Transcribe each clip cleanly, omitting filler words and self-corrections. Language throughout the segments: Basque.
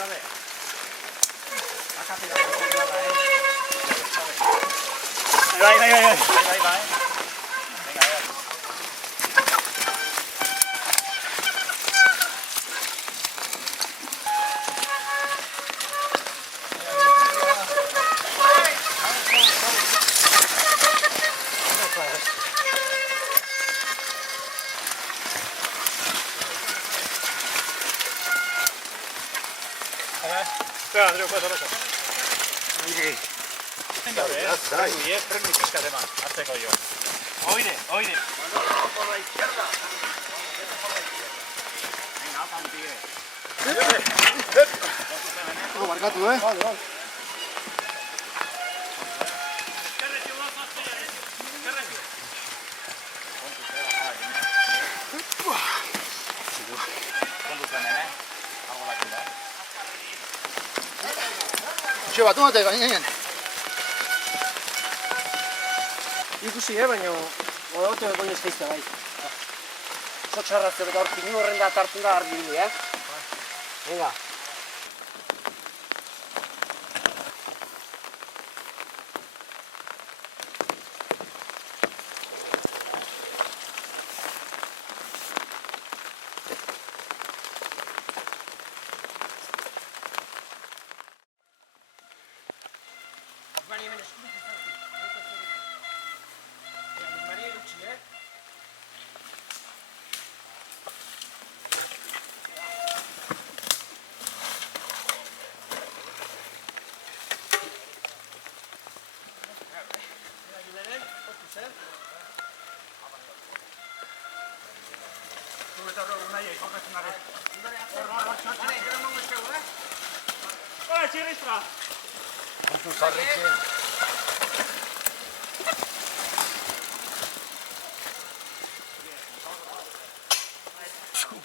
¿sabes? Ahí va, Venga, a ver. Espera, Andreu, pasa. Venga, prendi pescate más, hartzeko jo. Oire. Por la izquierda. Venga, pantie. Lo marcatu, Vale. Txeba, tu nate, gainen. Ikusi, baina ote goin eskaizte bai. Sotxarratzen eta hor pinu horren da tartzen da argi bide, Venga.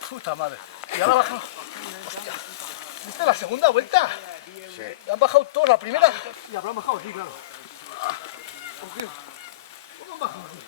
Puta madre. Ya la ha bajado. ¿Viste la segunda vuelta? Sí. Ya han bajado todos la primera. Y habrán bajado aquí, claro. ¿Cómo han bajado aquí?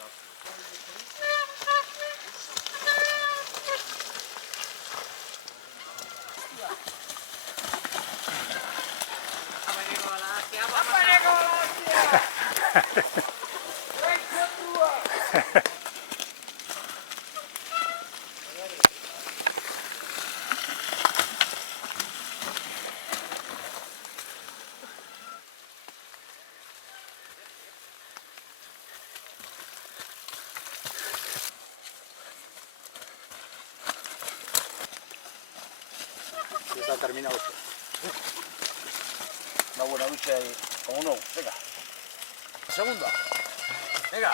Ya está terminado esto. Una buena ducha ahí. Como no, venga. Segunda. Venga.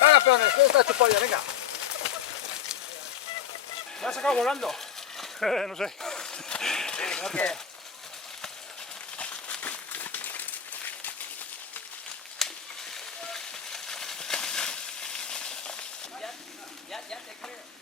Venga, peones, ¿dónde está chupado ya? Venga. ¿Me has sacado volando? No sé. ¿Qué? Ya te creo.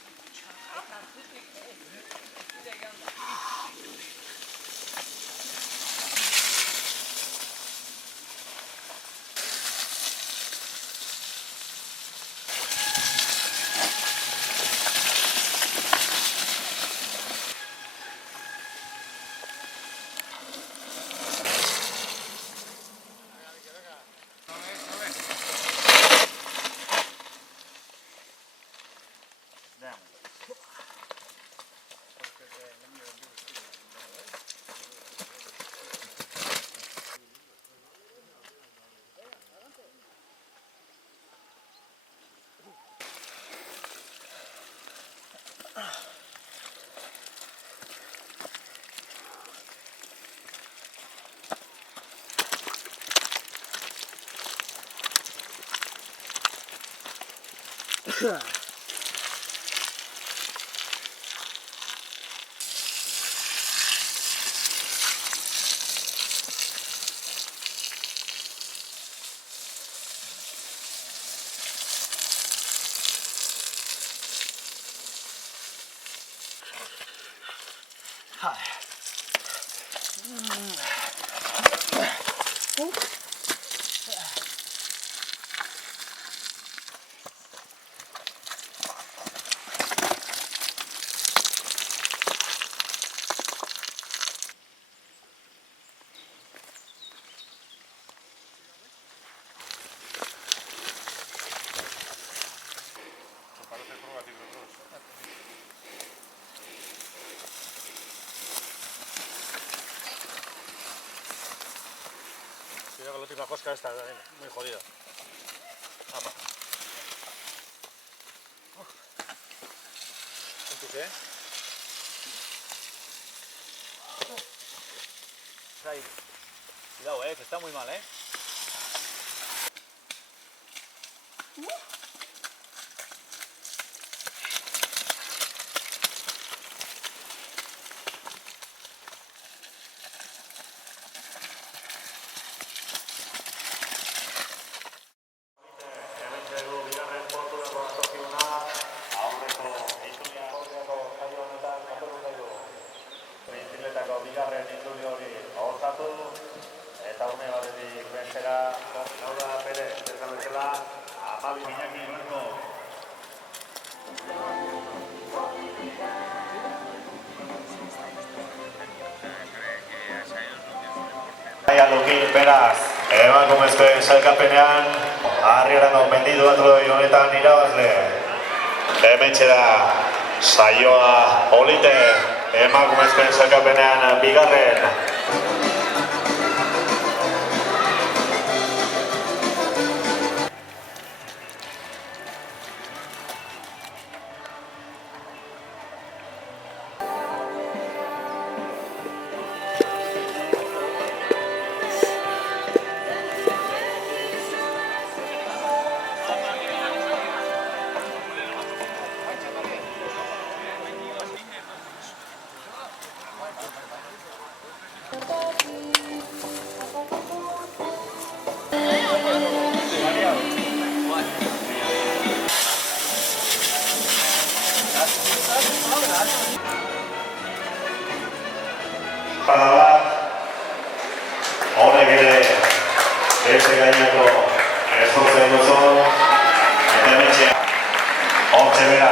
creo que la última cosca está muy jodida. Apa. Entonces, ahí. Cuidado, que está muy mal, bigarren itzuli hori osatu eta une batetik bentzera Laura Perez esan bezala 12 Iñaki Blanco Lukin beraz emakumezkoen sailkapenean Arriarango mendi duatloi honetan irabazle hementxe da saioa polite emakumezkoen sailkapenean bigarren Padabat, honek ere beste gaineko esfortzen duzun, eta hementxe, hortxe bera,